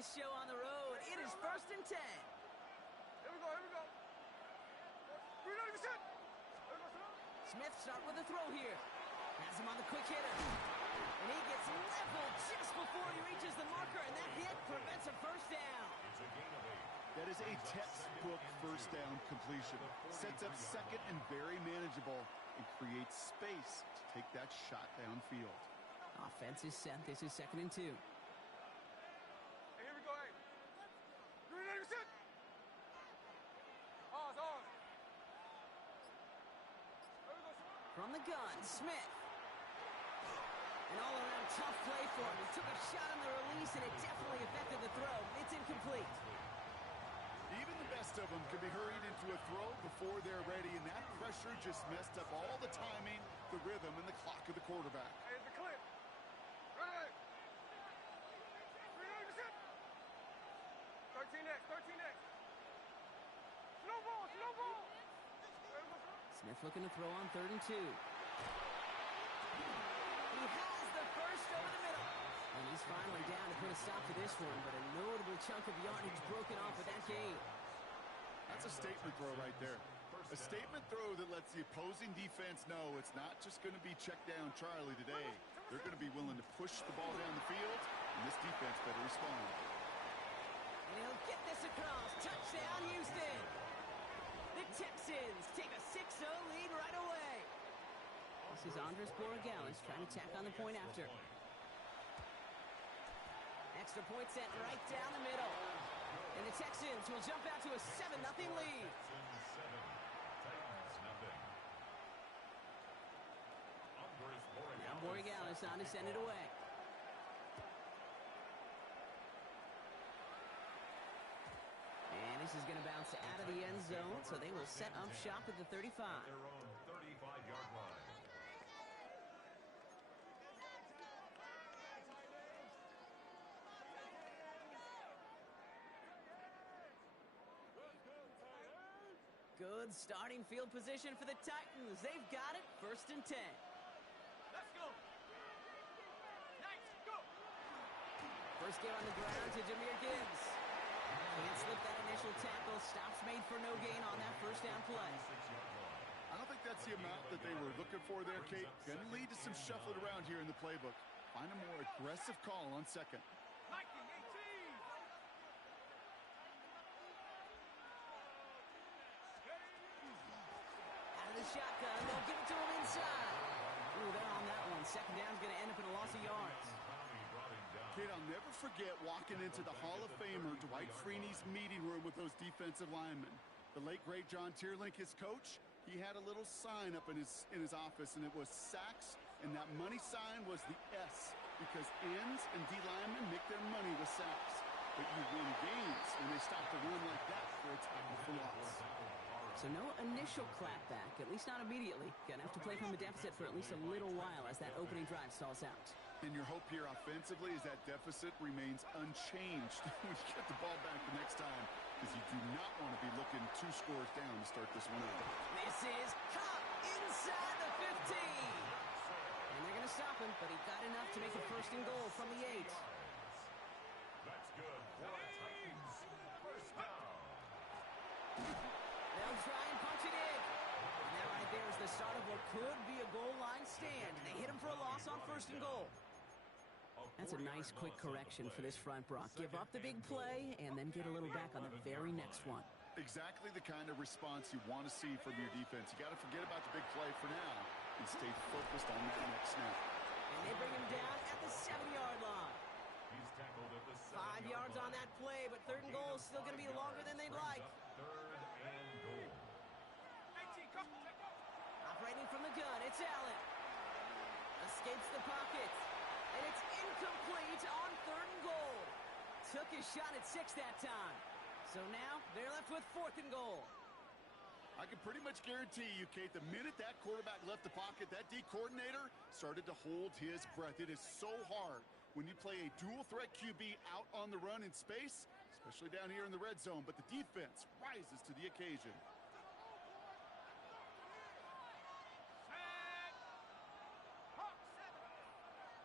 this show on the road. It is 1st and 10. Here we go, here we go. Smith start with a throw here. Has him on the quick hitter. And he gets leveled just before he reaches the marker, and that hit prevents a first down. It's a gain of 8. That is a textbook first down completion. Sets up second and very manageable and creates space to take that shot downfield. Offense is set. This is 2nd and 2. Hey, here we go, hey. You ready to sit? Ours. There we go, From the gun, Smith. An all-around tough play for him. He took a shot on the release, and it definitely affected the throw. It's incomplete. Even the best of them can be hurried into a throw before they're ready, and that pressure just messed up all the timing, the rhythm, and the clock of the quarterback. Hey, it's the clip. Ready? Ready to sit? 13 next. Slow ball. Smith looking to throw on 3rd and 2. He has the first over the middle. And he's finally down to put a stop to this one, but a notable chunk of yardage broken off with that gain. That's a statement throw right there. A statement throw that lets the opposing defense know it's not just going to be check down Charlie today. They're going to be willing to push the ball down the field, and this defense better respond. And he'll get this across. Touchdown, Houston. The Texans take a 6-0 lead right away. This is Andres Borregales trying to tack on the point after. Extra point sent right down the middle. And the Texans will jump out to a 7-0 lead. Now Borregales on to send it away. And this is going to bounce out of the end zone, so they will set up shop at the 35. Their own 35-yard line. Good starting field position for the Titans. They've got it. 1st and 10. Let's go. Nice, go. First get on the ground to Jahmyr Gibbs. Can't slip that initial tackle. Stops made for no gain on that first down play. I don't think that's the amount that they were looking for there, Kate. Going to lead to some shuffling around here in the playbook. Find a more aggressive call on 2nd. Nike 18. Out of the shotgun, they'll give it to him inside. Ooh, they're on that one. 2nd down's going to end up in a loss of yards. Kate, I'll never forget walking into the Hall of Famer Dwight Freeney's meeting room with those defensive linemen. The late, great John Tierlink, his coach, he had a little sign up in his office, and it was sacks, and that money sign was the S, because ends and D linemen make their money with sacks. But you win games when they stop the run like that for a tackle for loss. So no initial clapback, at least not immediately. Gonna have to play from a deficit for at least a little while as that opening drive stalls out. And your hope here offensively is that deficit remains unchanged when you get the ball back the next time, because you do not want to be looking 2 scores down to start this one out. This is caught inside the 15. And they're going to stop him, but he got enough to make a 1st and goal from the 8. That's good for Titans. First down. They'll try and punch it in. And that right there is the start of what could be a goal line stand. They hit him for a loss on 1st and goal. That's a nice quick correction for this front, Brock. Give up the big play and then get a little back on the very next one. Exactly the kind of response you want to see from your defense. You got to forget about the big play for now and stay focused on that next snap. And they bring him down at the 7-yard line. He's tackled at the 5 yards on that play, but 3rd and goal is still going to be longer than they'd like. 3rd and goal. 18, come. Operating from the gun, it's Allen. Escapes the pocket. And it's incomplete on 3rd and goal. Took his shot at 6 that time. So now they're left with 4th and goal. I can pretty much guarantee you, Kate, the minute that quarterback left the pocket, that D coordinator started to hold his breath. It is so hard when you play a dual-threat QB out on the run in space, especially down here in the red zone, but the defense rises to the occasion.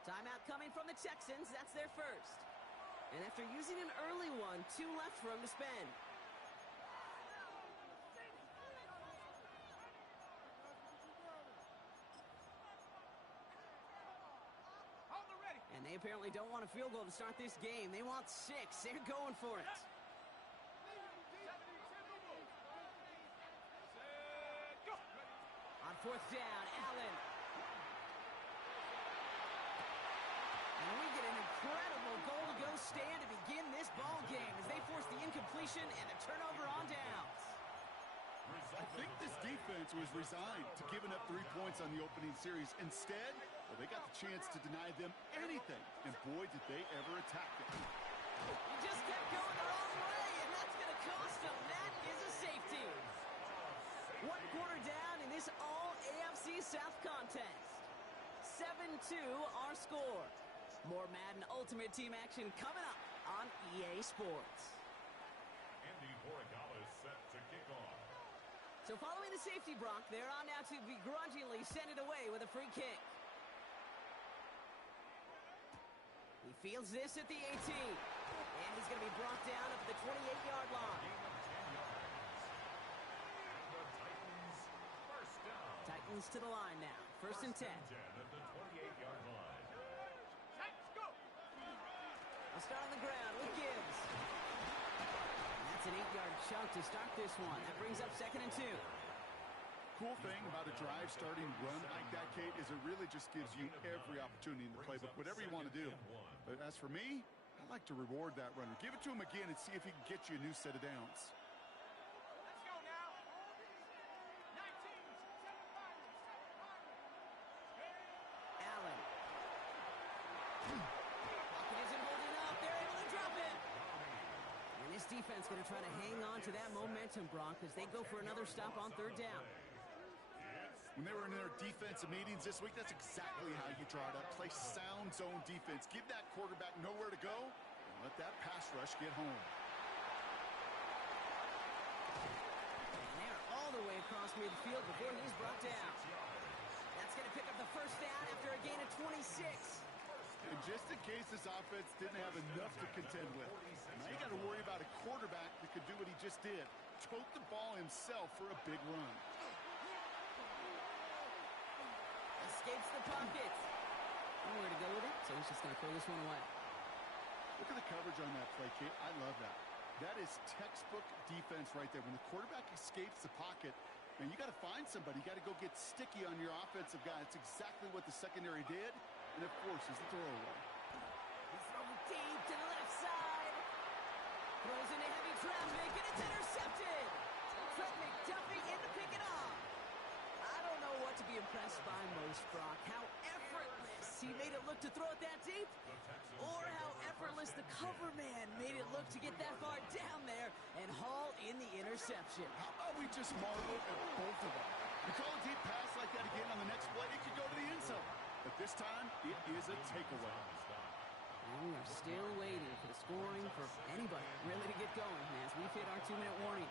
Timeout coming from the Texans. That's their first. And after using an early one, 2 left for him to spend. And they apparently don't want a field goal to start this game. They want 6. They're going for it. On 4th down, Allen. And we get an incredible goal-to-go stand to begin this ball game as they force the incompletion and the turnover on downs. I think this defense was resigned to giving up 3 points on the opening series. Instead, well, they got the chance to deny them anything, and boy, did they ever attack it. He just kept going the wrong way, and that's going to cost them. That is a safety. 1 quarter down in this all-AFC South contest. 7-2 our score. More Madden Ultimate Team action coming up on EA Sports. Andy Borregales set to kick off. So following the safety, Brock, they're on now to begrudgingly send it away with a free kick. He fields this at the 18. And he's going to be brought down up at the 28-yard line. First down. Titans to the line now. First and 10. 10 at the 28-yard line. I'll start on the ground with Gibbs. And that's an 8-yard chunk to start this one. That brings up 2nd and 2. Cool thing about a drive starting run like that, Kate, is it really just gives you every opportunity in the playbook, whatever you want to do. But as for me, I like to reward that runner. Give it to him again and see if he can get you a new set of downs. Let's go now. 19. Allen. Pocket isn't holding up. They're able to drop it. And this defense going to try to hang on to that momentum, Brock, as they go for another stop on 3rd down. When they were in their defensive meetings this week, that's exactly how you draw it up. Play sound zone defense. Give that quarterback nowhere to go, and let that pass rush get home. And they're all the way across midfield before he's brought down. That's going to pick up the first down after a gain of 26. And just in case this offense didn't have enough to contend with, now you got to worry about a quarterback that could do what he just did. Tote the ball himself for a big run. Escapes the pocket. Nowhere to go with it, so he's just going to throw this one away. Look at the coverage on that play, Kate. I love that. That is textbook defense right there. When the quarterback escapes the pocket, man, you got to find somebody. You got to go get sticky on your offensive guy. That's exactly what the secondary did, and it forces the throwaway. He's throwing deep to the left side. Throws into heavy traffic, and it's intercepted. Fred McDuffie in to pick it off. I don't know what to be impressed by most, Brock. How effortless he made it look to throw it that deep, or how effortless the cover man made it look to get that far down there and haul in the interception. How about we just marvel at both of them? You call a deep pass like that again on the next play, it could go to the end zone. But this time, it is a takeaway. And we are still waiting for the scoring for anybody really to get going as we hit our 2-minute warning.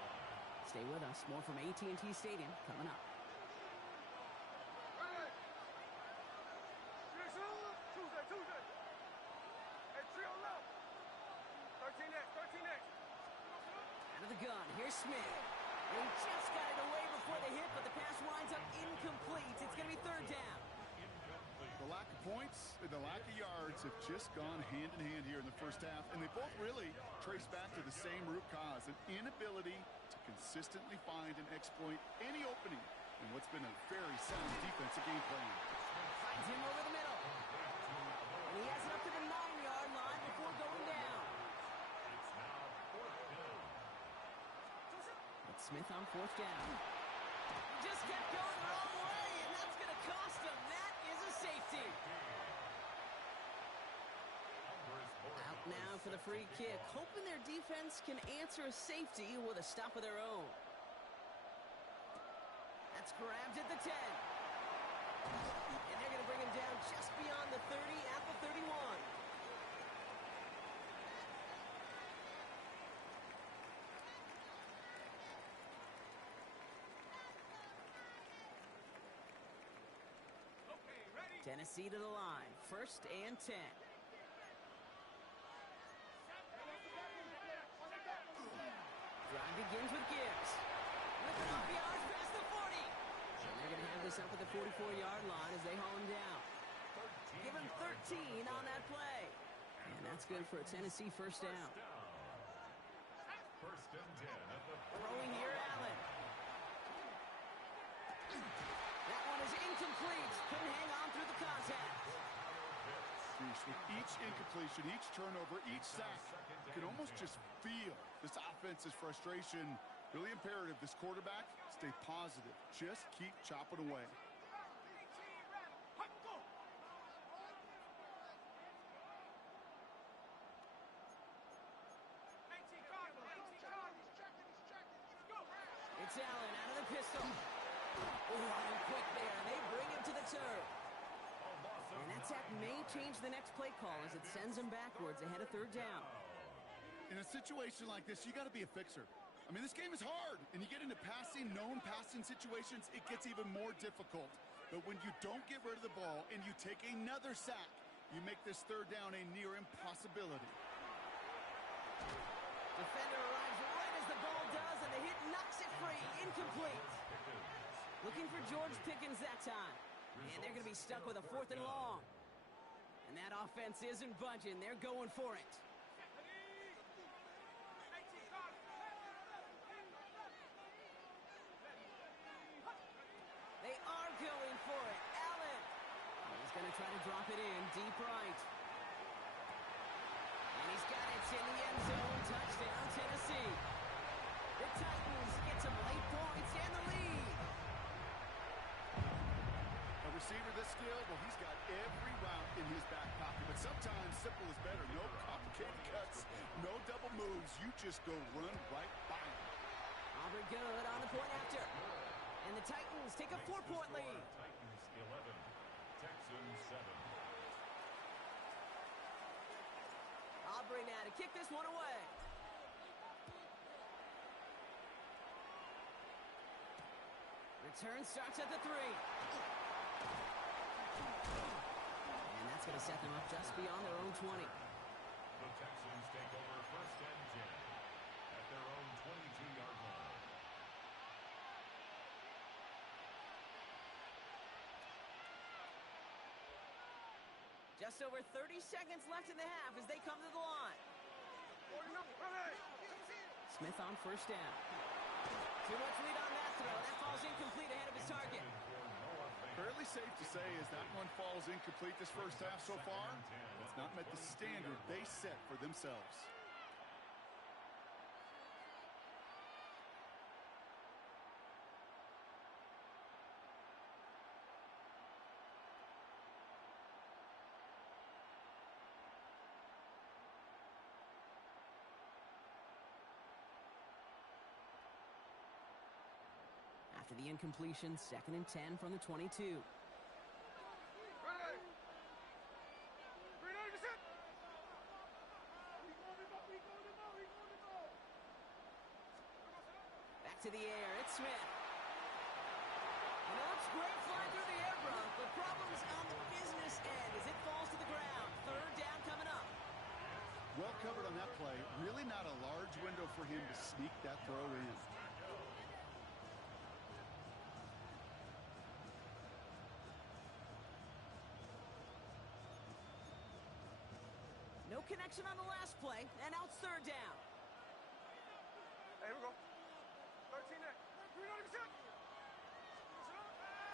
Stay with us. More from AT&T Stadium coming up. Tuesday. Hey, trio left. 13 next. Out of the gun, here's Smith. He just got it away before the hit, but the pass winds up incomplete. It's going to be 3rd down. The lack of points and the lack of yards have just gone hand in hand here in the first half, and they both really trace back to the same root cause, an inability to consistently find and exploit any opening in what's been a very sound defensive game plan. Finds him over the middle. And he has it up to the 9-yard line before going down. It's now 4th down. It's Smith on 4th down. He just kept going the wrong way, and that's going to cost him. That is a safety. Out now for the free kick, hoping their defense can answer a safety with a stop of their own. That's grabbed at the 10. And they're going to bring him down just beyond the 30 at the 31. Okay, ready? Tennessee to the line. 1st and 10. 44-yard line as they haul him down. Give him 13 on that play. And that's good for a Tennessee first down. First and 10 at the Throwing here, Allen. That one is incomplete. Couldn't hang on through the contact. With each incompletion, each turnover, each sack, you can almost just feel this offense's frustration. Really imperative, this quarterback, stay positive. Just keep chopping away. It's Allen out of the pistol. Running quick there, and they bring him to the turf. And that sack may change the next play call as it sends them backwards ahead of third down. In a situation like this, you got to be a fixer. I mean, this game is hard, and you get into known passing situations, it gets even more difficult. But when you don't get rid of the ball and you take another sack, you make this third down a near impossibility. Defender arrives right as the ball does, and the hit knocks it free. Incomplete. Looking for George Pickens that time. And they're going to be stuck with a 4th and long. And that offense isn't budging. They're going for it. They are going for it. Allen. He's going to try to drop it in deep right. And he's got it in the end zone. Touchdown, Tennessee. The Titans get some late points and the lead. A receiver this skilled, well, he's got every route in his back pocket. But sometimes simple is better. No complicated cuts, no double moves. You just go run right by him. Auburn good on the point after. And the Titans take a 4-point lead. Titans 11, Texans 7. Aubrey now to kick this one away. Return starts at the 3. And that's going to set them up just beyond their own 20. The Texans take over first and 10 at their own 22-yard line. Just over 30 seconds left in the half as they come to the line. Smith on first down. Too much lead on that throw. That falls incomplete ahead of his target. Fairly safe to say as that one falls incomplete this first half so far, it's not met the standard they set for themselves. After the incompletion, 2nd and 10 from the 22. Back to the air, it's Smith. And it looks great flying through the air, Bronk, but problems on the business end as it falls to the ground. Third down coming up. Well covered on that play. Really not a large window for him to sneak that throw in. No connection on the last play, and now it's third down. Hey, here we go. 13 next.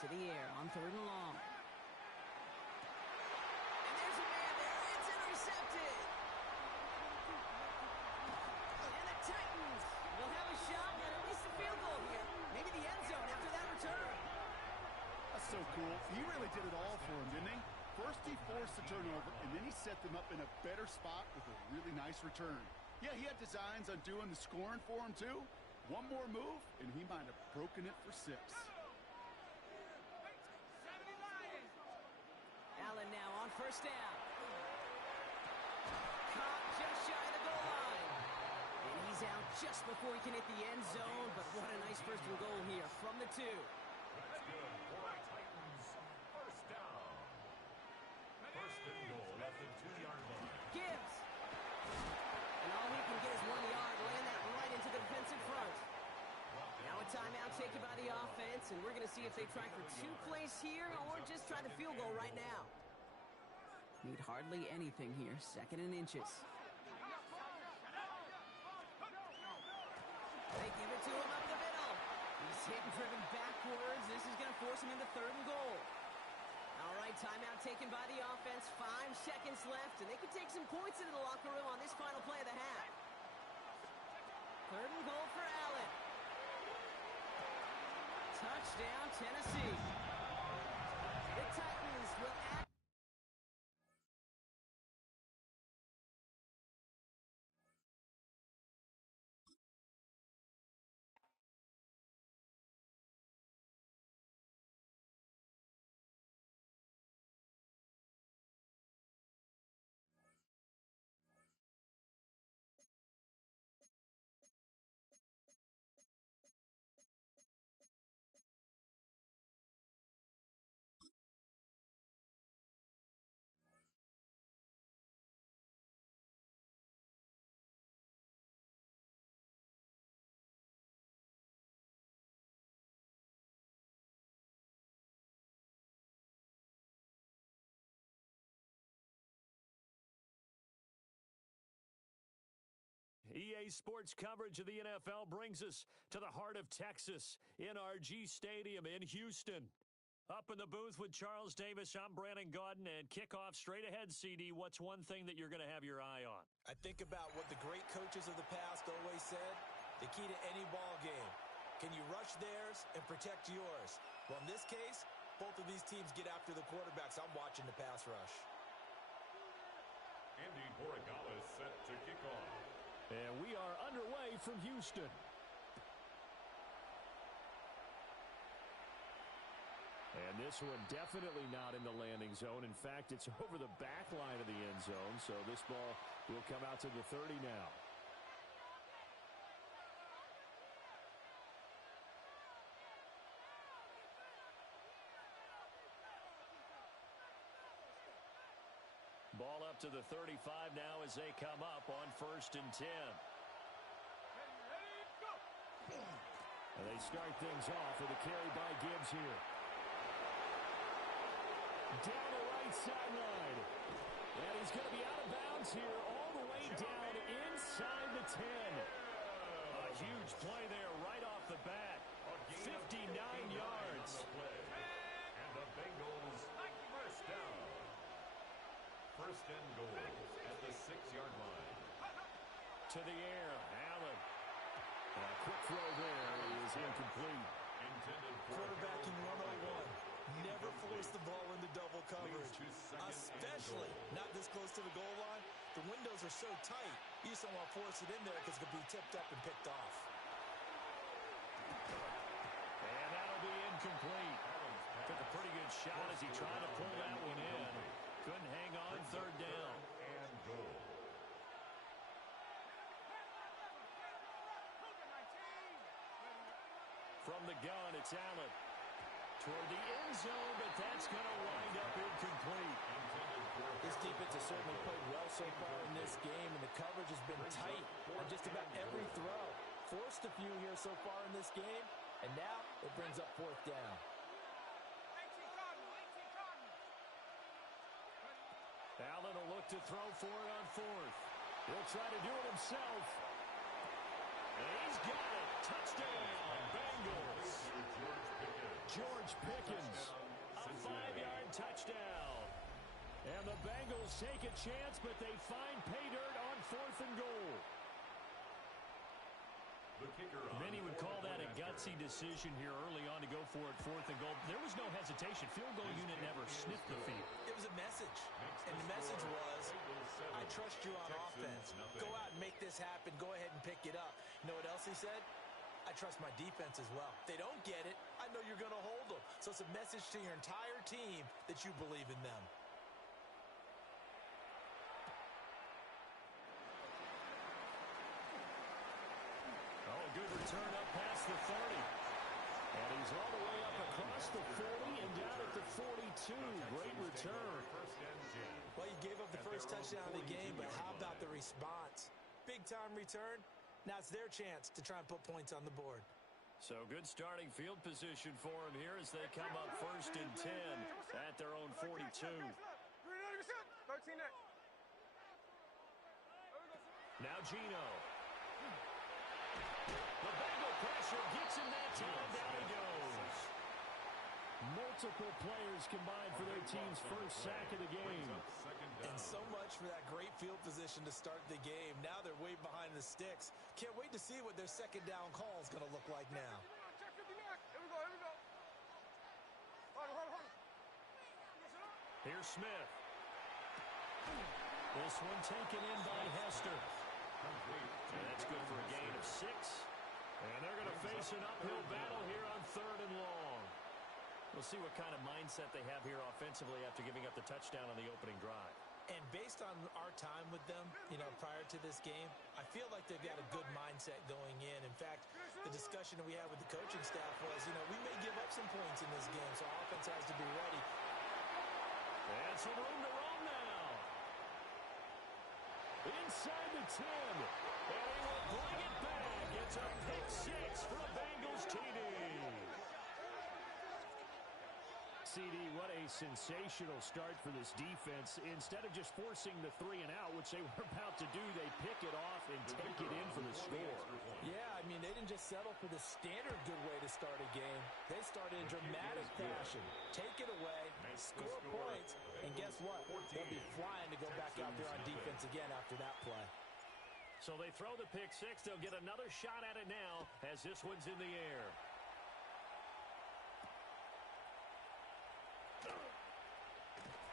To the air on 3rd and long. And there's a man there. It's intercepted. And the Titans will have a shot at least a field goal here. Maybe the end zone after that return. That's so cool. He really did it all for him, didn't he? First he forced the turnover, and then he set them up in a better spot with a really nice return. Yeah, he had designs on doing the scoring for him, too. One more move, and he might have broken it for 6. Allen now on first down. Caught just shy of the goal line. And he's out just before he can hit the end zone, but what a nice first and goal here from the 2. That's good for Titans. First down. First and goal at the 2-yard line. Gibbs. And all he can get is 1 yard, laying that right into the defensive front. Now a timeout taken by the offense and we're going to see if they try for 2 plays here or just try the field goal right now. Need hardly anything here. 2nd and inches. They give it to him up the middle. He's hit and driven backwards. This is going to force him into 3rd and goal. All right, timeout taken by the offense. 5 seconds left, and they can take some points into the locker room on this final play of the half. 3rd and goal for Allen. Touchdown, Tennessee. The Titans will add. EA Sports coverage of the NFL brings us to the heart of Texas, NRG Stadium in Houston. Up in the booth with Charles Davis, I'm Brandon Gaudin, and kickoff straight ahead, CD. What's one thing that you're going to have your eye on? I think about what the great coaches of the past always said, the key to any ball game. Can you rush theirs and protect yours? Well, in this case, both of these teams get after the quarterbacks. I'm watching the pass rush. Andy Borregales set to kick off. And we are underway from Houston. And this one definitely not in the landing zone. In fact, it's over the back line of the end zone, so this ball will come out to the 30 now. Ball up to the 35 now as they come up on 1st and 10. And they start things off with a carry by Gibbs here. Down the right sideline. And he's going to be out of bounds here all the way down inside the 10. A huge play there right off the bat. 59 yards. And the Bengals first down. 1st and goal at the 6-yard line. To the air, Allen. A quick throw there is incomplete. Intended for Quarterbacking 101. Never force the ball into double coverage, especially not this close to the goal line. The windows are so tight, you just don't want to force it in there because it could be tipped up and picked off. And that'll be incomplete. Took a pretty good shot as he tried to pull that one in. Couldn't hang on. 3rd down. And goal. From the gun, it's Allen. Toward the end zone, but that's going to wind up incomplete. This defense has certainly played well so far in this game, and the coverage has been tight on just about every throw. Forced a few here so far in this game, and now it brings up 4th down. Allen will look to throw for it on 4th. He'll try to do it himself. And he's got it. Touchdown, Bengals. George Pickens, a 5-yard touchdown. And the Bengals take a chance, but they find pay dirt on 4th and goal. Many would call that a gutsy decision here early on to go for it 4th and goal. There was no hesitation. Field goal unit never sniffed the field. It was a message, and the message was, I trust you on offense. Go out and make this happen. Go ahead and pick it up. You know what else he said? I trust my defense as well. If they don't get it, I know you're going to hold them. So it's a message to your entire team that you believe in them. Good return up past the 30. And he's all the way up across the 40 and down at the 42. Great return. Well, you gave up the first touchdown of the game, but how about the response? Big-time return. Now it's their chance to try and put points on the board. So good starting field position for him here as they come up 1st and 10 at their own 42. 13 next. Now Gino. The Bengal pressure gets him that time. Down he goes. Multiple players combined for their team's first sack of the game. And so much for that great field position to start the game. Now they're way behind the sticks. Can't wait to see what their second down call is going to look like now. Check 59. Here we go, here we go. Hold on. Here's Smith. This one taken in by Hester. And that's good for a gain of 6. And they're going to face an uphill battle here on 3rd and long. We'll see what kind of mindset they have here offensively after giving up the touchdown on the opening drive. And based on our time with them, prior to this game, I feel like they've got a good mindset going in. In fact, the discussion that we had with the coaching staff was, we may give up some points in this game, so our offense has to be ready. And some room to roam now. Inside the 10. And he will bring it back. It's a pick 6 for a Bengals TD. CD, what a sensational start for this defense. Instead of just forcing the 3 and out, which they were about to do, they pick it off and take it in for the score. Yeah, they didn't just settle for the standard good way to start a game. They started in dramatic fashion. Take it away, score points, and guess what? They'll be flying to go back out there on defense again after that play. So they throw the pick 6. They'll get another shot at it now as this one's in the air.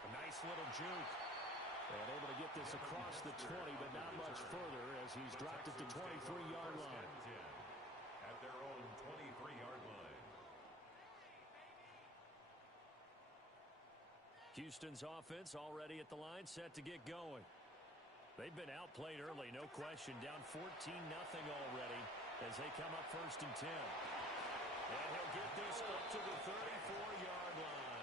A nice little juke. And able to get this across the 20, but not much further as he's dropped it to 23-yard line. At their own 23-yard line. Houston's offense already at the line, set to get going. They've been outplayed early, no question. Down 14-0 already as they come up 1st and 10. And he'll get this up to the 34-yard line.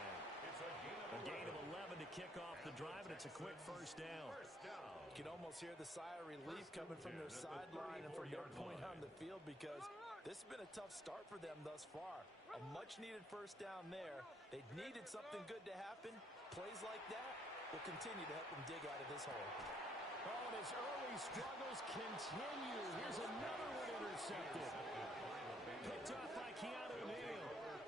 A gain of 11 to kick off the drive, and it's a quick first down. You can almost hear the sigh of relief coming from their sideline and from their point on the field because this has been a tough start for them thus far. A much-needed first down there. They needed something good to happen. Plays like that will continue to help them dig out of this hole. Oh, and his early struggles continue. Here's another one intercepted. Picked off by Keanu Neal.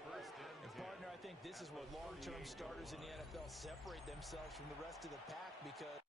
And partner, I think this is where long-term starters in the NFL separate themselves from the rest of the pack because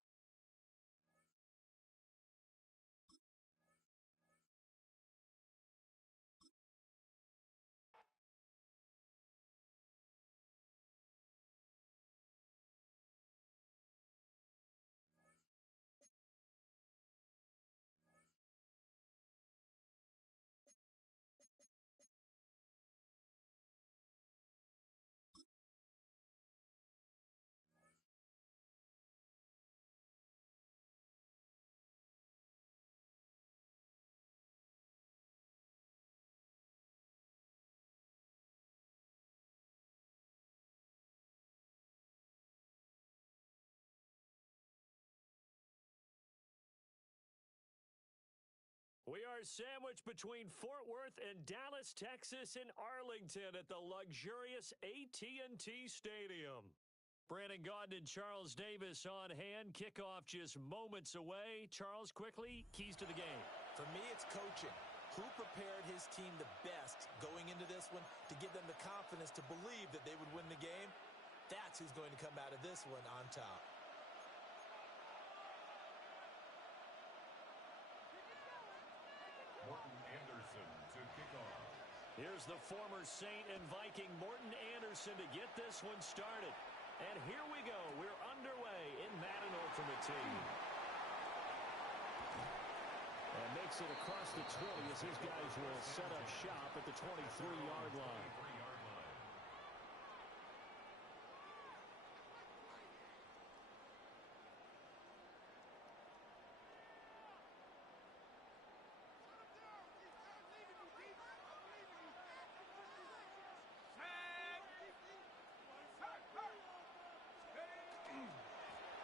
we are sandwiched between Fort Worth and Dallas, Texas, and Arlington at the luxurious AT&T Stadium. Brandon Gaudin and Charles Davis on hand. Kickoff just moments away. Charles, quickly, keys to the game. for me it's coaching. Who prepared his team the best going into this one to give them the confidence to believe that they would win the game? That's who's going to come out of this one on top. Morton Anderson to kick off. Here's the former Saint and Viking Morton Anderson to get this one started. And here we go. We're underway in Madden Ultimate Team. And makes it across the 20 as his guys will set up shop at the 23-yard line.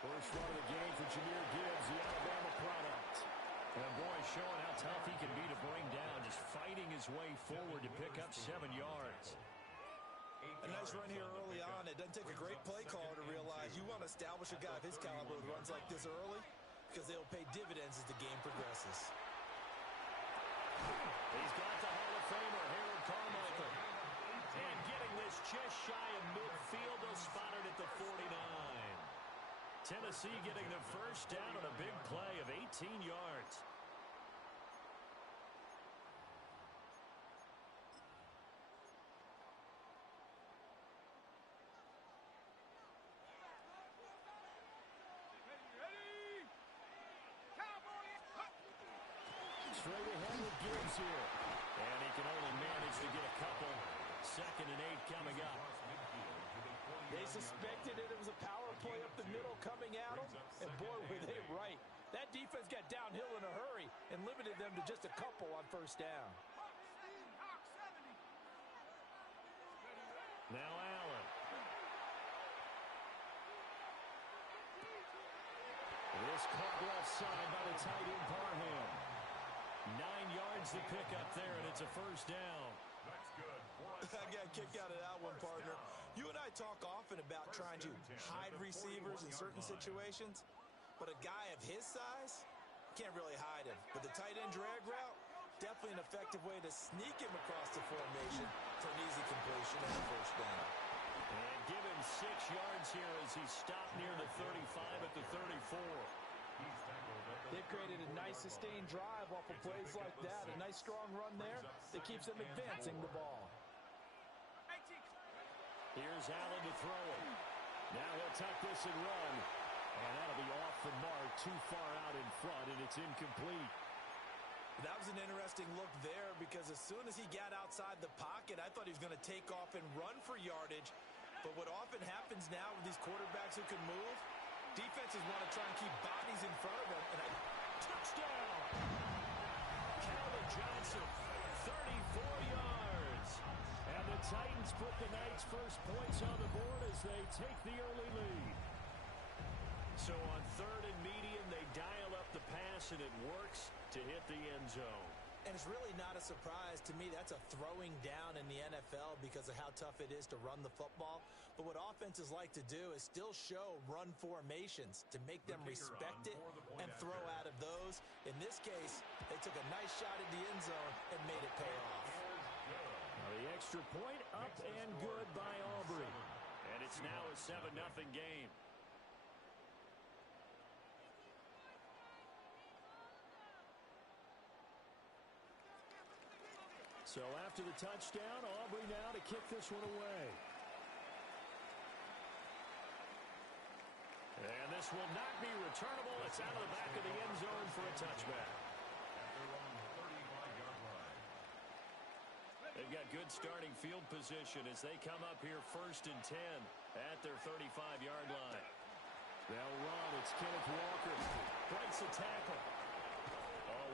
First run of the game for Jahmyr Gibbs, the Alabama product. And boy, showing how tough he can be to bring down, just fighting his his way forward to pick up 7 yards. A nice run here early on. It doesn't take a great play caller to realize you want to establish a guy of his caliber with runs like this early because they'll pay dividends as the game progresses. He's got the Hall of Famer, Harold Carmichael. And getting this just shy of midfield, they'll spot it at the 49. Tennessee getting the first down on a big play of 18 yards. Straight ahead with Gibbs here. And he can only manage to get a couple. 2nd and 8 coming up. They suspected it was a power play up the middle coming at them, and boy, were they right. That defense got downhill in a hurry and limited them to just a couple on first down. Now Allen. This caught left side by the tight end Parham. 9 yards to pick up there, and it's a first down. That's good. I got a kick out of that one, partner. You and I talk often about trying to hide receivers in certain situations, but a guy of his size can't really hide him. But the tight end drag route, definitely an effective way to sneak him across the formation for an easy completion and a first down. And give him 6 yards here as he stopped near the 35 at the 34. They've created a nice sustained drive off of plays like that. A nice strong run there that keeps them advancing the ball. Here's Allen to throw it. Now he'll tuck this and run. And that'll be off the mark, too far out in front, and it's incomplete. That was an interesting look there because as soon as he got outside the pocket, I thought he was going to take off and run for yardage. But what often happens now with these quarterbacks who can move, defenses want to try and keep bodies in front of them. And touchdown! Calvin Johnson, 34 yards. And the Titans put the Knights' first points on the board as they take the early lead. So on 3rd and medium, they dial up the pass, and it works to hit the end zone. And it's really not a surprise to me. That's a throwing down in the NFL because of how tough it is to run the football. But what offenses like to do is still show run formations to make them respect it and throw out of those. In this case, they took a nice shot at the end zone and made it pay off. Now the extra point up and good by Aubrey. And it's now a 7-0 game. So after the touchdown, Aubrey now to kick this one away. And this will not be returnable. It's out of the back of the end zone for a touchback. They've got good starting field position as they come up here 1st and 10 at their 35-yard line. They'll run. It's Kenneth Walker. Breaks a tackle.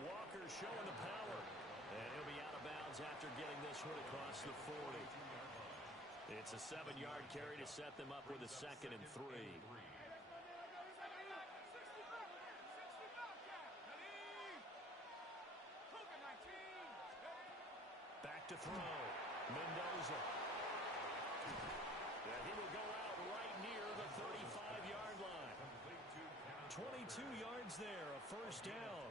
Walker showing the power. And he'll be out of bounds after getting this one across the 40. It's a 7-yard carry to set them up with a 2nd and 3. Back to throw. Mendoza. And he will go out right near the 35-yard line. 22 yards there, a first down.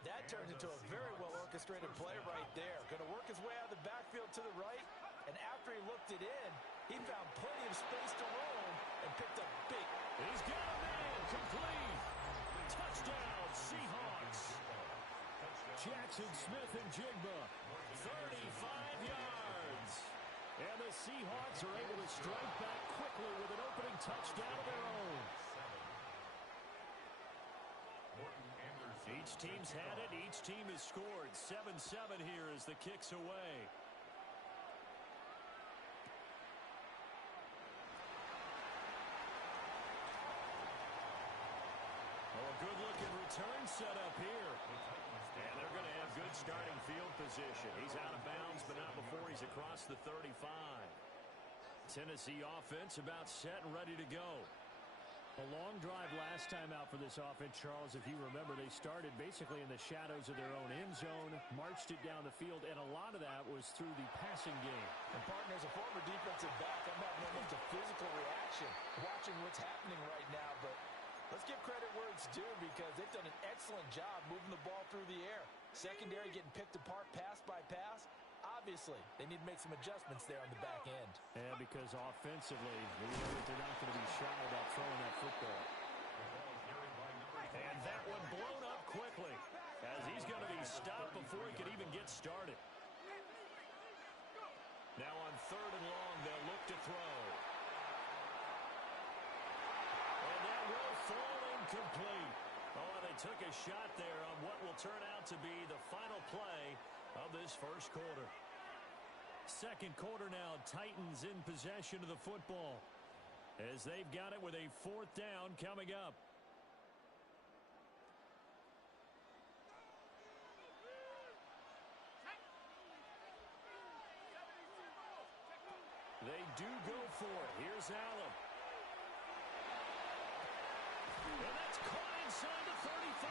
That turned into a very well-orchestrated play right there. Going to work his way out of the backfield to the right, and after he looked it in, he found plenty of space to roam and picked up big. He's got a man, complete. Touchdown, Seahawks. Jackson Smith and Jigba, 35 yards. And the Seahawks are able to strike back quickly with an opening touchdown of their own. Each team's had it. Each team has scored. 7-7 here as the kick's away. A good-looking return set up here. And they're going to have good starting field position. He's out of bounds, but not before he's across the 35. Tennessee offense about set and ready to go. A long drive last time out for this offense, Charles. If you remember, they started basically in the shadows of their own end zone, marched it down the field, and a lot of that was through the passing game. And partner, as a former defensive back, I'm having almost a physical reaction watching what's happening right now. But let's give credit where it's due because they've done an excellent job moving the ball through the air. Secondary getting picked apart pass by pass. Obviously, they need to make some adjustments there on the back end. And because offensively, we know that they're not going to be shy about throwing that football. And that one blown up quickly as he's going to be stopped before he could even get started. Now on 3rd and long, they'll look to throw. And that will fall incomplete. Oh, they took a shot there on what will turn out to be the final play of this first quarter. Second quarter now, Titans in possession of the football as they've got it with a 4th down coming up. They do go for it. Here's Allen. And that's caught inside the 35.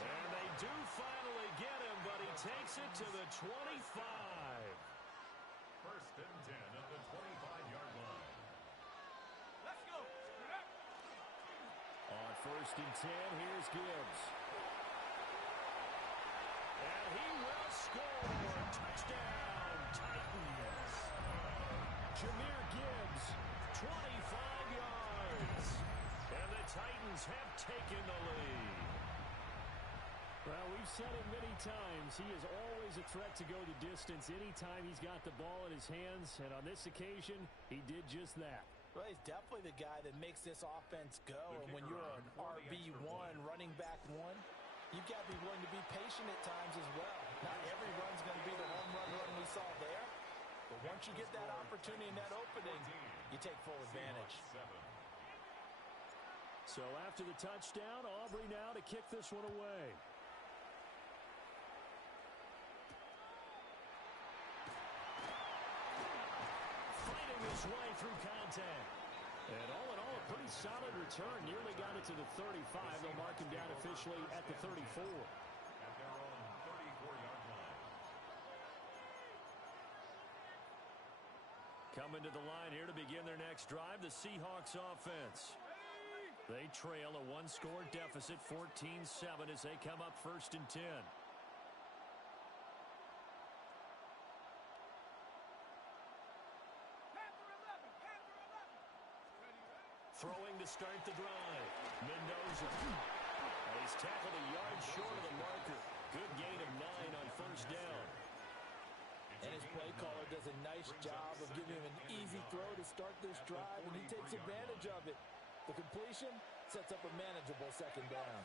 And they do finally get him, but he takes it to the 25. First and 10 at the 25-yard line. Let's go. On 1st and 10, here's Gibbs. And he will score. Touchdown, Titans. Jahmyr Gibbs, 25 yards. And the Titans have taken the lead. Well, we've said it many times. He is always a threat to go the distance anytime he's got the ball in his hands. And on this occasion, he did just that. Well, he's definitely the guy that makes this offense go. And when you're an RB1, running back one, you've got to be willing to be patient at times as well. Not every run's going to be the home run we saw there. But once you get that opportunity and that opening, you take full advantage. So after the touchdown, Aubrey now to kick this one away. Fighting his way through contact. And all in all, a pretty solid return. Nearly got it to the 35. They'll mark him down officially at the 34. At their own 34-yard line. Coming to the line here to begin their next drive, the Seahawks offense. They trail a 1-score deficit, 14-7, as they come up 1st and 10. Throwing to start the drive. Mendoza. He's tackled a yard short of the marker. Good gain of 9 on 1st down. And his play caller does a nice job of giving him an easy throw to start this drive, and he takes advantage of it. The completion sets up a manageable 2nd down.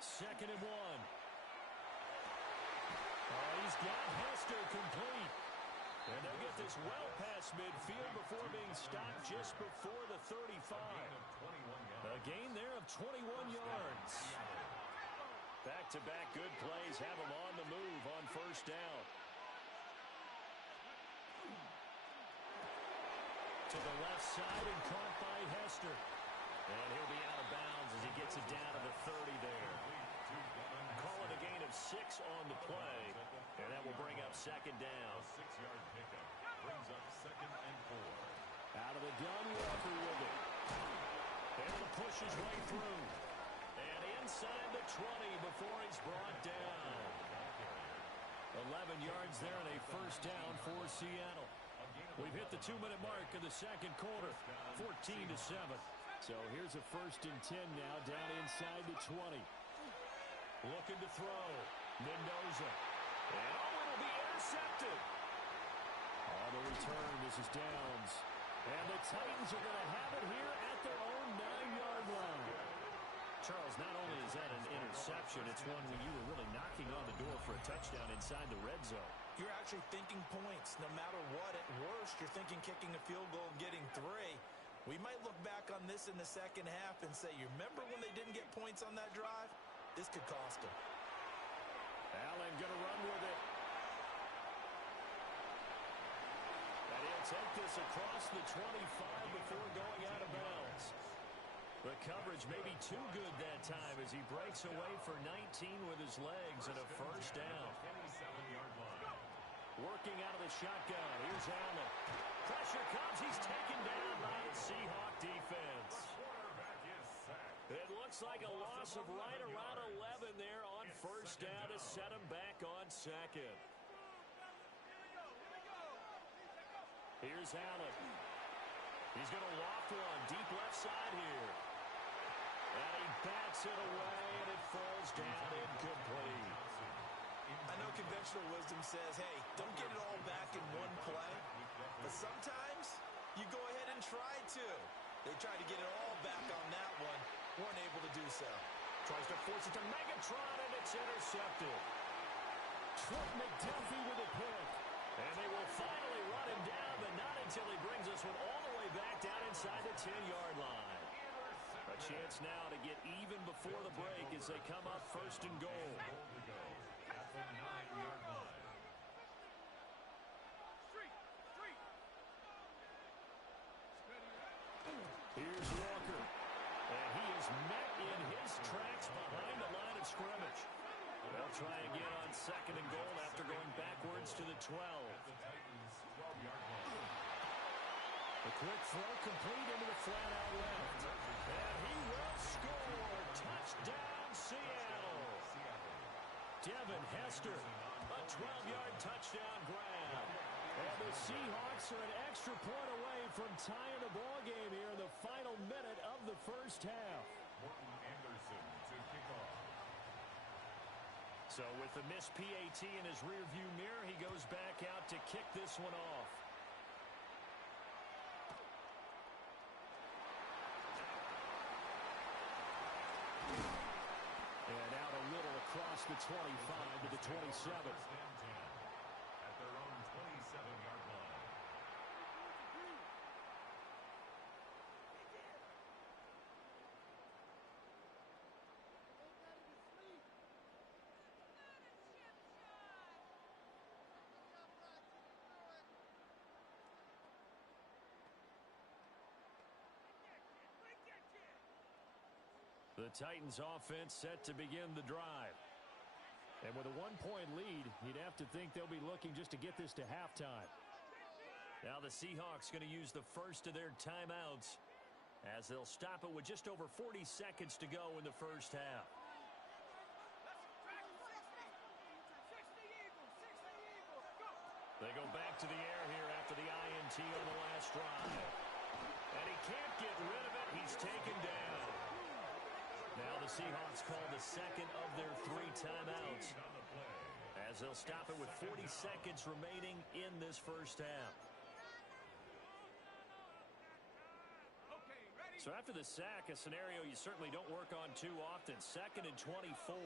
2nd and 1. Oh, he's got Hester complete. And they'll get this well past midfield before being stopped just before the 35. A gain there of 21 yards. Back-to-back good plays have him on the move on 1st down. To the left side and caught by Hester. And he'll be out of bounds as he gets it down to the 30 there. Call it a gain of 6 on the play. And that will bring up 2nd down. A 6-yard pickup brings up 2nd and 4. Out of the gun, Walker with it. Able to push his way through. And inside the 20 before he's brought down. 11 yards there and a 1st down for Seattle. We've hit the 2-minute mark of the 2nd quarter, 14-7. So here's a 1st and 10 now, down inside the 20. Looking to throw. Mendoza. And it'll be intercepted. On the return, this is Downs. And the Titans are going to have it here at their own 9-yard line. Charles, not only is that an interception, it's one when you were really knocking on the door for a touchdown inside the red zone. You're actually thinking points. No matter what, at worst, you're thinking kicking a field goal and getting 3. We might look back on this in the 2nd half and say, you remember when they didn't get points on that drive? This could cost them. Allen going to run with it. That He'll take this across the 25 before going out of bounds. The coverage may be too good that time as he breaks away for 19 with his legs and a first down. Working out of the shotgun. Here's Allen. Pressure comes. He's taken down by the Seahawk defense. It looks like a loss of right around 11 there on first down to set him back on second. Here's Allen. He's going to loft one deep left side here. And he bats it away, and it falls down incomplete. I know conventional wisdom says, hey, don't get it all back in one play. But sometimes you go ahead and try to. They tried to get it all back on that one. Weren't able to do so. Tries to force it to Megatron, and it's intercepted. Trent McDuffie with a pick. And they will finally run him down, but not until he brings us one all the way back down inside the 10-yard line. A chance now to get even before the break as they come up first and goal. At the 9-yard line. Here's Walker. And he is met in his tracks behind the line of scrimmage. They'll try again on second and goal after going backwards to the 12. The quick throw complete into the flat out left. And he will score. Touchdown, Seattle. Devin Hester, a 12-yard touchdown grab. And the Seahawks are an extra point away from tying the ball game here in the final minute of the first half. Morton Anderson to kick off. So with the missed PAT in his rearview mirror, he goes back out to kick this one off. And out a little across the 25 to the 27. At their own 27-yard line. The Titans offense set to begin the drive. And with a one-point lead, you'd have to think they'll be looking just to get this to halftime. Now the Seahawks going to use the first of their timeouts as they'll stop it with just over 40 seconds to go in the first half. They go back to the air here after the INT on the last drive. And he can't get rid of it. He's taken down. Now the Seahawks call the second of their 3 timeouts as they'll stop it with 40 seconds remaining in this first half. So after the sack, a scenario you certainly don't work on too often. 2nd and 24.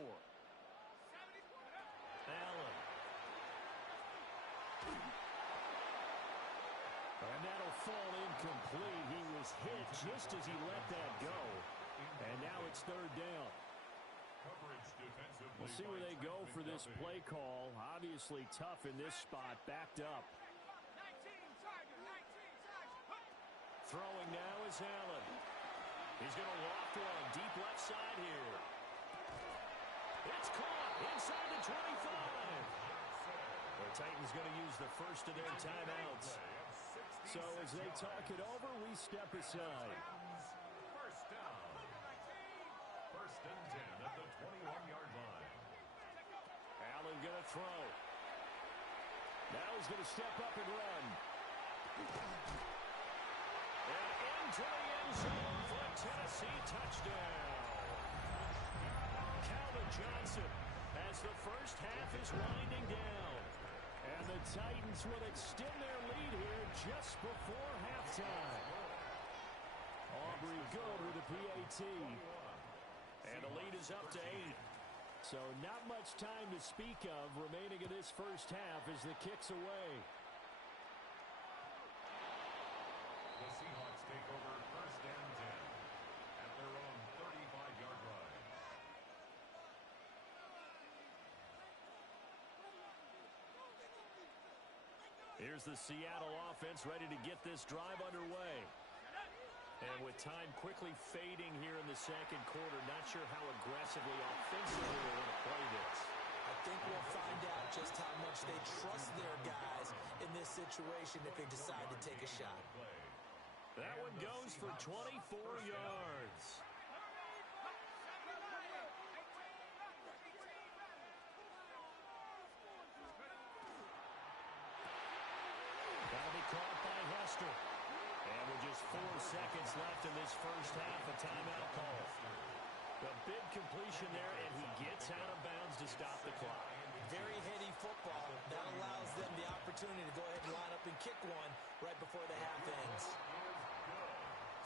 Allen. And that'll fall incomplete. He was hit just as he let that go. And now it's 3rd down. We'll see where they go for this play call. Obviously tough in this spot, backed up. Throwing now is Allen. He's going to loft one deep left side here. It's caught inside the 25. The Titans going to use the first of their timeouts. So as they talk it over, we step aside. First down. 1st and 10 at the 21-yard line. Allen going to throw. Now he's going to step up and run. And into the end zone for a Tennessee touchdown. Calvin Johnson as the first half is winding down. And the Titans will extend their lead here just before halftime. Aubrey good with the PAT. And the lead is up to 8. So not much time to speak of remaining in this first half as the kick's away. The Seahawks take over 1st and 10 at their own 35-yard line. Here's the Seattle offense ready to get this drive underway. And with time quickly fading here in the second quarter, not sure how aggressively, offensively they want to play this. I think we'll find out just how much they trust their guys in this situation if they decide to take a shot. That one goes for 24 yards. That'll be caught by Hester. And with just 4 seconds left in this first half, a timeout call. A big completion there, and he gets out of bounds to stop the clock. Very heady football. That allows them the opportunity to go ahead and line up and kick one right before the half ends.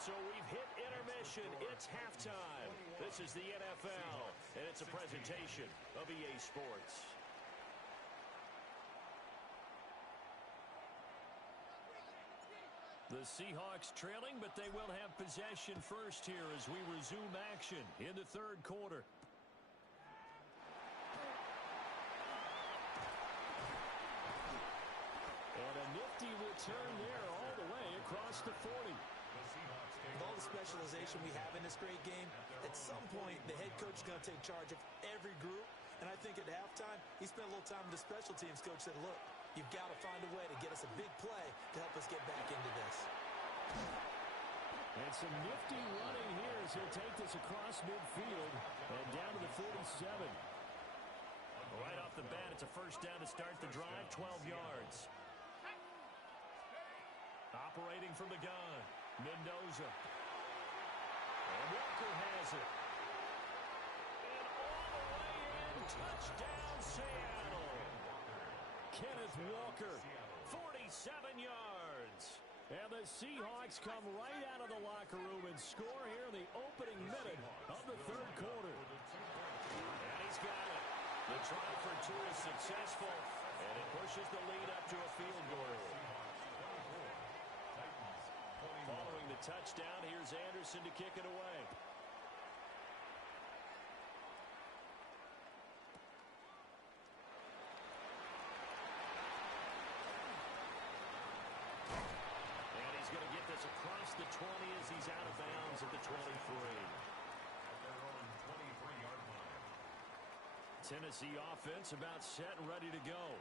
So we've hit intermission. It's halftime. This is the NFL, and it's a presentation of EA Sports. The Seahawks trailing, but they will have possession first here as we resume action in the third quarter. And a nifty return there all the way across the 40. With all the specialization we have in this great game, at some point the head coach is going to take charge of every group. And I think at halftime, he spent a little time with the special teams coach, said, look, you've got to find a way to get us a big play to help us get back into this. And some nifty running here as he'll take this across midfield and down to the 47. Right off the bat, it's a first down to start the drive, 12 yards. Operating from the gun, Mendoza. And Walker has it. And all the way in, touchdown Seattle. Kenneth Walker, 47 yards. And the Seahawks come right out of the locker room and score here in the opening minute of the third quarter. And he's got it. The try for 2 is successful, and it pushes the lead up to a field goal. Following the touchdown, here's Anderson to kick it away. And he's going to get this across the 20 as he's out of bounds at the 23. Tennessee offense about set and ready to go.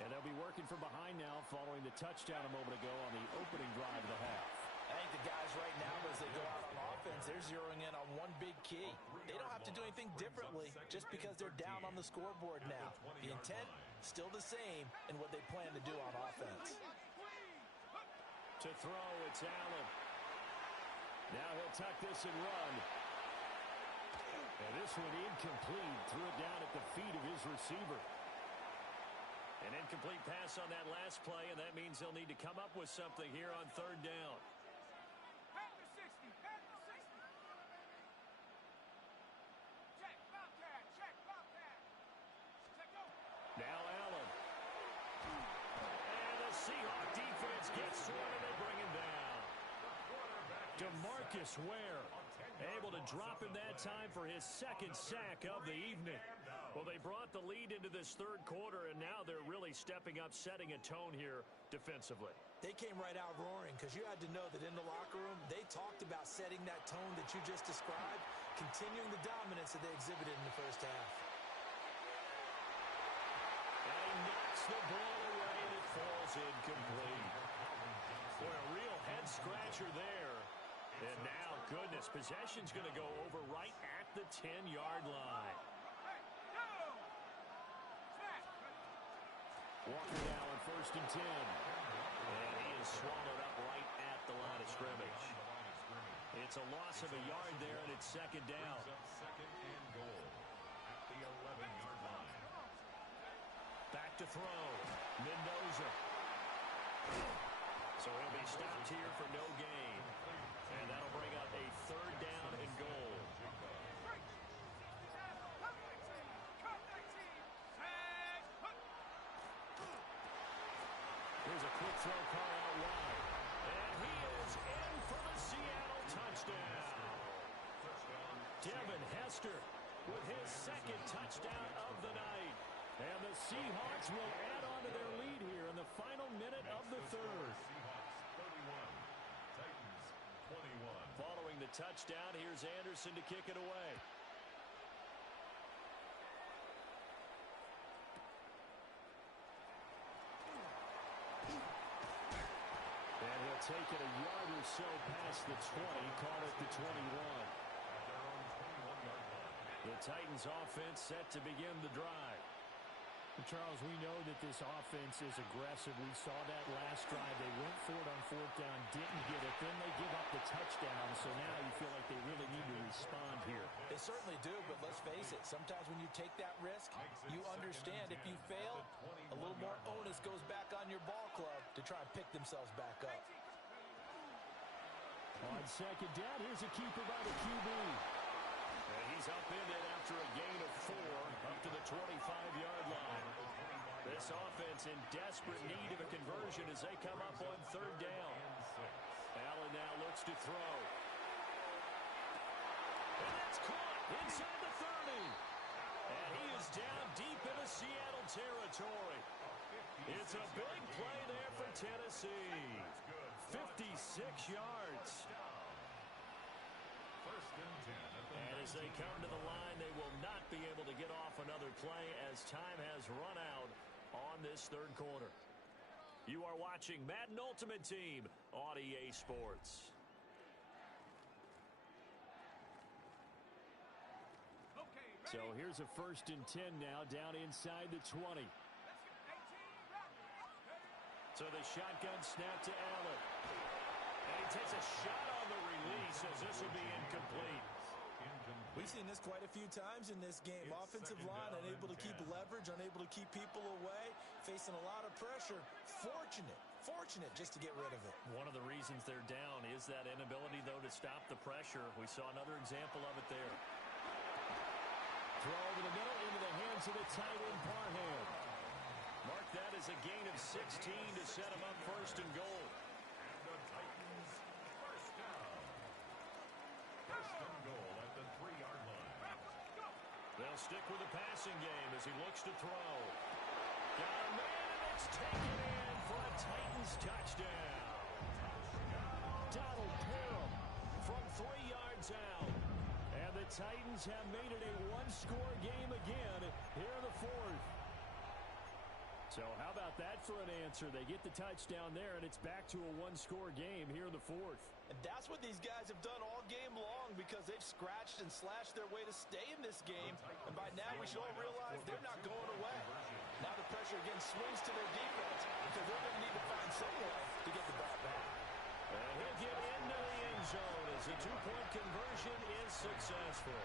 And they'll be working from behind now following the touchdown a moment ago on the opening drive of the half. I think the guys right now, as they go out on offense, they're zeroing in on one big key. They don't have to do anything differently just because they're down on the scoreboard now. The intent, still the same in what they plan to do on offense. To throw, it's Allen. Now he'll tuck this and run. And this one incomplete. Threw it down at the feet of his receiver. An incomplete pass on that last play, and that means they'll need to come up with something here on third down. Back to 60. Back to 60. Check, Bobcat. Check, Bobcat. Check, go. Now Allen. And the Seahawk defense gets to it, and they bring him down. DeMarcus Ware able to drop him that time for his second sack of the evening. Well, they brought the lead into this third quarter, and now they're really stepping up, setting a tone here defensively. They came right out roaring because you had to know that in the locker room, they talked about setting that tone that you just described, continuing the dominance that they exhibited in the first half. And he knocks the ball away, and it falls incomplete. Boy, a real head-scratcher there. And now, goodness, possession's going to go over right at the 10-yard line. Walker now on 1st and 10. And he is swallowed up right at the line of scrimmage. It's a loss of a yard there, and it's second down. Second and goal at the 11-yard line. Back to throw. Mendoza. So he'll be stopped here for no gain. And that'll bring up a third down and goal. Here's a quick throw call out wide. And he is in for the Seattle touchdown. Devin Hester with his second touchdown of the night. And the Seahawks will add on to their lead here in the final minute of the third. Seahawks 31, Titans 21. Following the touchdown, here's Anderson to kick it away. And he'll take it a yard or so past the 20, call it the 21. At their own 21-yard line. The Titans offense set to begin the drive. Charles, we know that this offense is aggressive. We saw that last drive. They went for it on fourth down, didn't get it. Then they give up the touchdown. So now you feel like they really need to respond here. They certainly do, but let's face it. Sometimes when you take that risk, you understand if you fail, a little more onus goes back on your ball club to try and pick themselves back up. On second down, here's a keeper by the QB. And he's upended after a gain of 4 up to the 25-yard line. This offense in desperate need of a conversion as they come up on third down. Allen now looks to throw. And that's caught inside the 30. And he is down deep into Seattle territory. It's a big play there for Tennessee. 56 yards. First and 10. And as they come to the line, they will not be able to get off another play as time has run out on this third quarter. You are watching Madden Ultimate Team on EA Sports. So here's a first and 10 now down inside the 20. So the shotgun snap to Allen. And he takes a shot on the release as this will be incomplete. We've seen this quite a few times in this game. Offensive line unable to keep leverage, unable to keep people away, facing a lot of pressure. Fortunate just to get rid of it. One of the reasons they're down is that inability, though, to stop the pressure. We saw another example of it there. Throw over the middle into the hands of the tight end, Parham. Mark that as a gain of 16 to set him up first and goal. And the Titans first down. First and goal at the 3-yard line. They'll stick with the passing game as he looks to throw. Got a man, and it's taken in for a Titans touchdown. Donald Parham from 3 yards out. And the Titans have made it a one-score game again here in the fourth. So how about that for an answer? They get the touchdown there, and it's back to a one-score game here in the fourth. And that's what these guys have done all game long because they've scratched and slashed their way to stay in this game. And by now we should all realize they're not going away. Now the pressure again swings to their defense because they're going to need to find some way to get the ball back. And he'll get into the end zone as the two-point conversion is successful.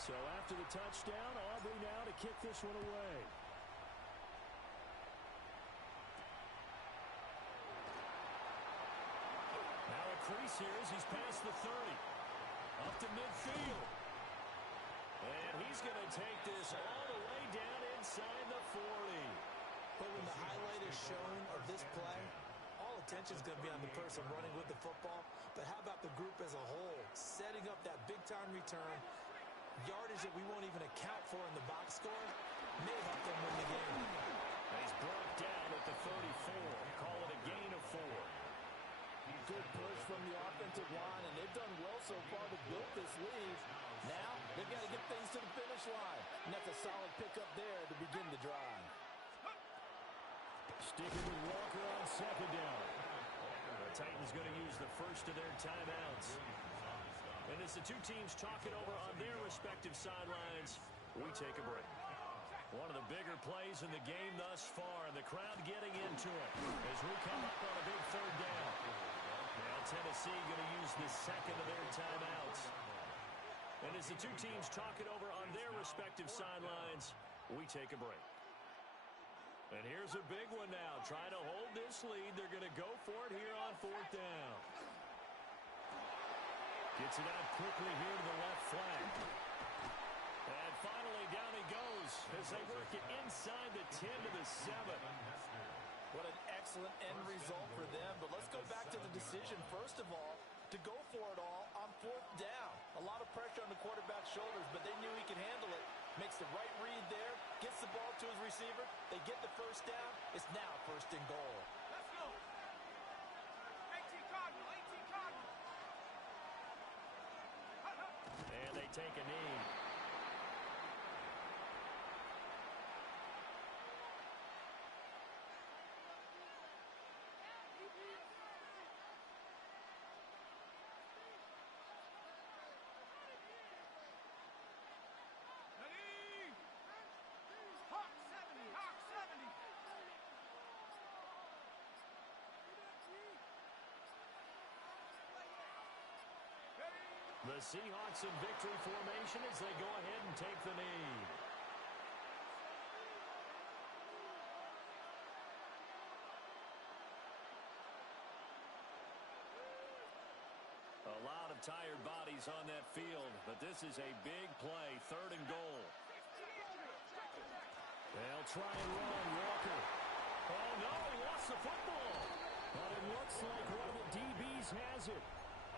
So after the touchdown, Aubrey now to kick this one away. Now a crease here as he's past the 30. Up to midfield. And he's going to take this all the way down inside the 40. But when the highlight is shown of this play, all attention is going to be on the person running with the football. But how about the group as a whole? Setting up that big-time return. Yardage that we won't even account for in the box score may help them win the game. And he's brought down at the 34. Call it a gain of 4. Good push from the offensive line, and they've done well so far to build this lead. Now they've got to get things to the finish line. And that's a solid pickup there to begin the drive. Sticking with Walker on second down. The Titans going to use the first of their timeouts. And as the two teams talk it over on their respective sidelines, we take a break. One of the bigger plays in the game thus far, and the crowd getting into it as we come up on a big third down. Now Tennessee going to use the second of their timeouts. And as the two teams talk it over on their respective sidelines, we take a break. And here's a big one now. Trying to hold this lead. They're going to go for it here on fourth down. Gets it out quickly here to the left flank. And finally down he goes as they work it inside the 10 to the 7. What an excellent end result for them. But let's go back to the decision. First of all, to go for it all on 4th down. A lot of pressure on the quarterback's shoulders, but they knew he could handle it. Makes the right read there, gets the ball to his receiver. They get the first down. It's now 1st and goal. Let's go. 18 Cardinal, 18 Cardinal. And they take a knee. Ready? Hawk 70, Hawk 70. The Seahawks in victory formation as they go ahead and take the knee. A lot of tired bodies on that field, but this is a big play, 3rd and goal. They'll try and run, Walker. Oh, no, he lost the football. But it looks like one of the DBs has it.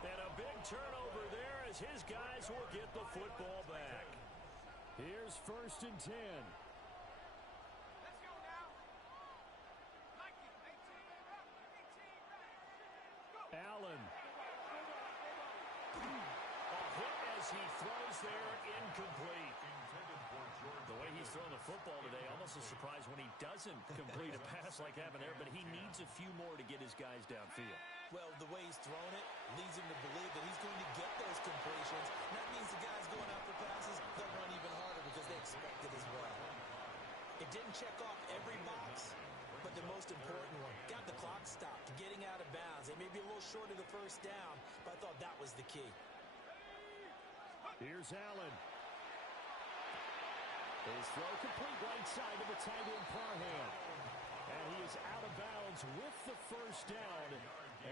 And a big turnover there as his guys will get the football back. Here's 1st and 10. Let's go now. Like it. 18, go. Allen. A hit as he throws there, incomplete. The way he's throwing the football today, almost a surprise when he doesn't complete a pass like that there, but he needs a few more to get his guys downfield. Well, the way he's thrown it leads him to believe that he's going to get those completions. And that means the guys going out for passes, they'll run even harder because they expect it as well. It didn't check off every box, but the most important one, got the clock stopped, getting out of bounds. They may be a little short of the 1st down, but I thought that was the key. Here's Allen. His throw complete right side of the tight end Parham. And he is out of bounds with the 1st down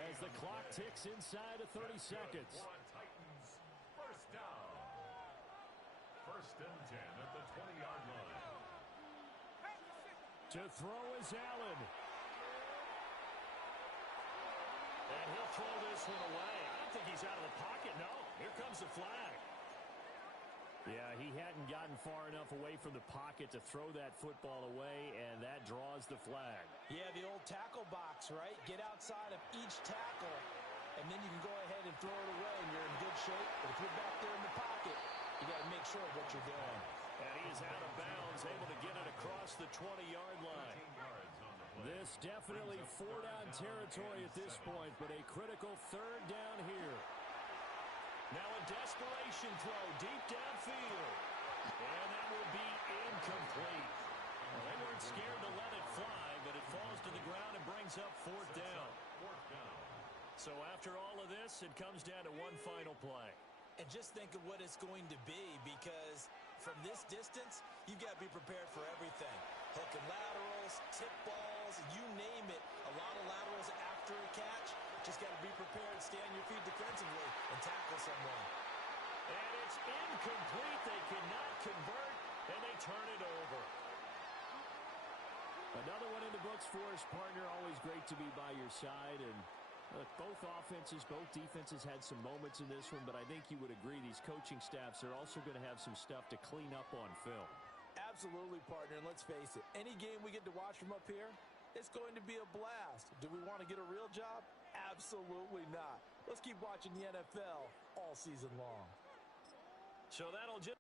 as the clock ticks inside of 30 seconds. Titans, 1st down. 1st and 10 at the 20-yard line. To throw is Allen. And he'll throw this one away. I don't think he's out of the pocket. No, here comes the flag. Yeah, he hadn't gotten far enough away from the pocket to throw that football away, and that draws the flag. Yeah, the old tackle box, right? Get outside of each tackle, and then you can go ahead and throw it away, and you're in good shape. But if you're back there in the pocket, you got to make sure of what you're doing. And he is out of bounds, able to get it across the 20-yard line. This definitely 4-down territory at this point, but a critical 3rd down here. Now a desperation throw deep downfield. And that will be incomplete. Well, they weren't scared to let it fly, but it falls to the ground and brings up 4th down. So after all of this, it comes down to one final play. And just think of what it's going to be, because from this distance, you've got to be prepared for everything. Hook and laterals, tip balls, you name it. A lot of laterals after a catch. Just got to be prepared, stay on your feet defensively, and tackle someone. And it's incomplete. They cannot convert, and they turn it over. Another one in the books for us, partner. Always great to be by your side. And look, both offenses, both defenses had some moments in this one, but I think you would agree these coaching staffs are also going to have some stuff to clean up on film. Absolutely, partner. And let's face it, any game we get to watch from up here, it's going to be a blast. Do we want to get a real job? Absolutely not. Let's keep watching the NFL all season long. So that'll just